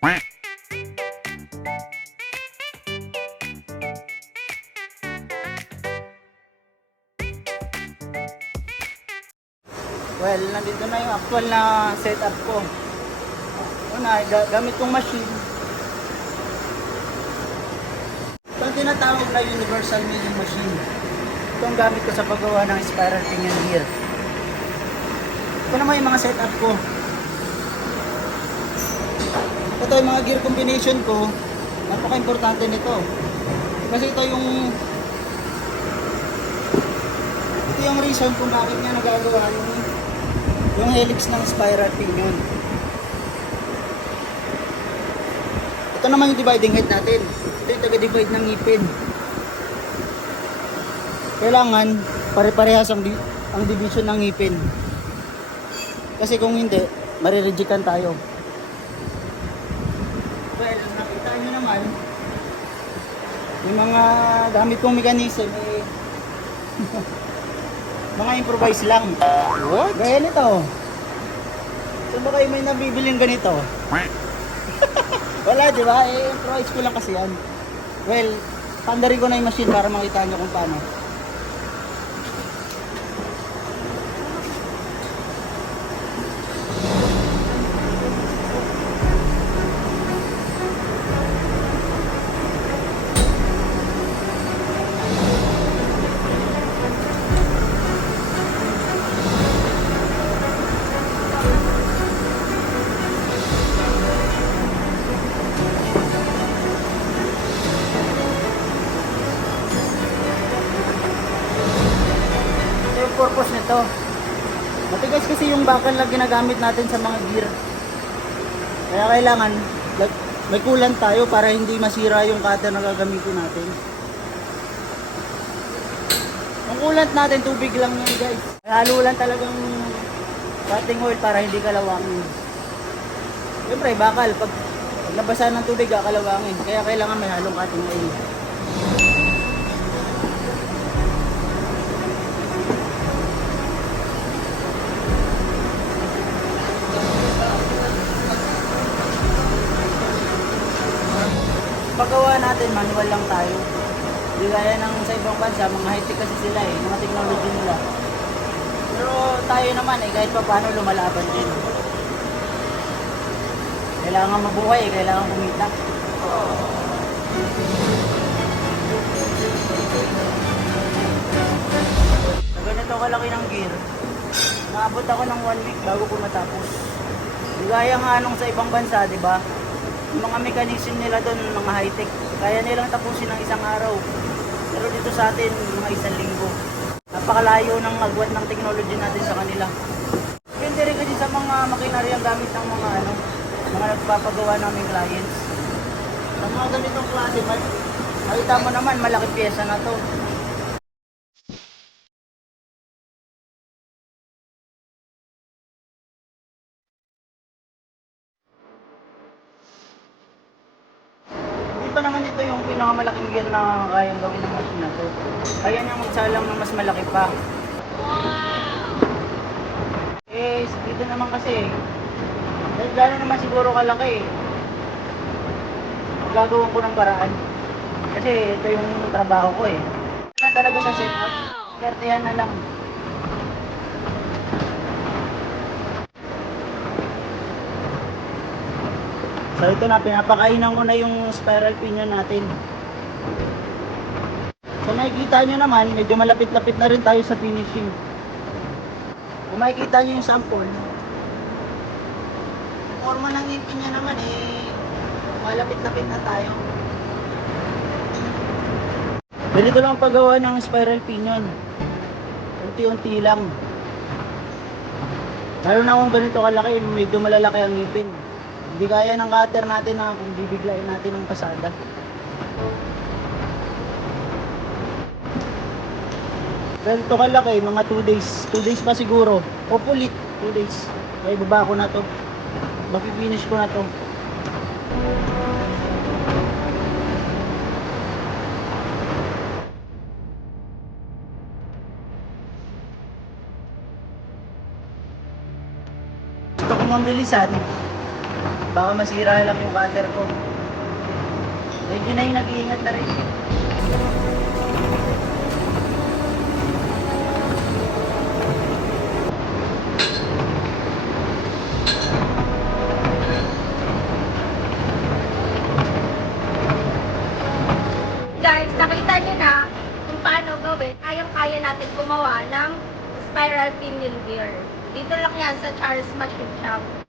Well, nandito na yung actual na setup ko. Una, gamit kong machine. Ito ang tinatawag na universal milling machine. Ito ang gamit ko sa paggawa ng spiral pinion gear. Ito naman yung mga setup ko. Ito yung mga gear combination ko. Napaka-importante nito. Kasi ito yung reason kung bakit niya nagagawa yung helix ng spiral pinion. Ito naman yung dividing head natin. Ito yung taga-divide ng ngipin. Kailangan pare-parehas ang division ng ngipin. Kasi kung hindi, marirejectan tayo. Well, nakita nyo naman, yung mga gamit kong mechanism mga improvise lang. What? Gaya nito. So ba kayo may nabibiling ganito? Wala, di ba? Improvise ko lang kasi yan. Well, pandarin ko na yung machine para makita nyo kung paano. Purpose nito. Matigas kasi yung bakal na ginagamit natin sa mga gear. Kaya kailangan may coolant tayo para hindi masira yung cutter na gagamitin natin. Ang coolant natin, tubig lang yan guys. Halo lang talagang cutting oil para hindi kalawangin. Siyempre bakal, pag nabasa ng tubig kakalawangin. Kaya kailangan may halong cutting oil. Paggawa natin, manual lang tayo. Hindi gaya ng sa ibang bansa, mga high-tech kasi sila mga technology nila. Pero tayo naman kahit pa paano lumalaban din. Kailangan mabuhay, kailangan kumita. Sa ganito kalaki ng gear, naabot ako ng 1 week bago ko matapos. Hindi gaya nga nung sa ibang bansa, di ba? Yung mga mechanism nila doon, mga high-tech, kaya nilang tapusin ng isang araw. Pero dito sa atin, mga 1 linggo. Napakalayo ng agwat ng technology natin sa kanila. Depende rin kasi sa mga makinarya gamit ng mga nagpapagawa naming clients. Sa mga ganitong klase, makita mo naman, malaking pyesa na to. Ito naman ito yung pinakamalaking gear na kayang gawin ng machine na to. Kaya niyang magsalang ng mas malaki pa. Dito naman kasi, dahil gano'n naman siguro kalaki gagawin ko ng paraan. Kasi ito yung trabaho ko Ano talaga sa setup? Kertehan na lang. So ito na, pinapakainan ko na yung spiral pinion natin. So makikita nyo naman, medyo malapit-lapit na rin tayo sa finishing. Kung makikita nyo yung sample, forma ng ngipin niya naman malapit-lapit na tayo. Ganito lang ang paggawa ng spiral pinion. Unti-unti lang. Lalo na kung ganito kalaki, medyo malalaki ang ngipin. Hindi kaya ng cutter natin na kung bibiglayin natin ang pasada. Ganito kalaki, mga 2 days. 2 days pa siguro. Hopefully, 2 days. Kaya ibaba ko na to. Mapipinish ko na to. Gusto ko mabilisan. Baka masira lang yung cutter ko. Medyo na yung nag-iingat na rin. Guys, nakita niyo na kung paano gawin. Kayang-kaya natin gumawa ng spiral pinion gear. Dito lang yan sa Charles Machine Shop.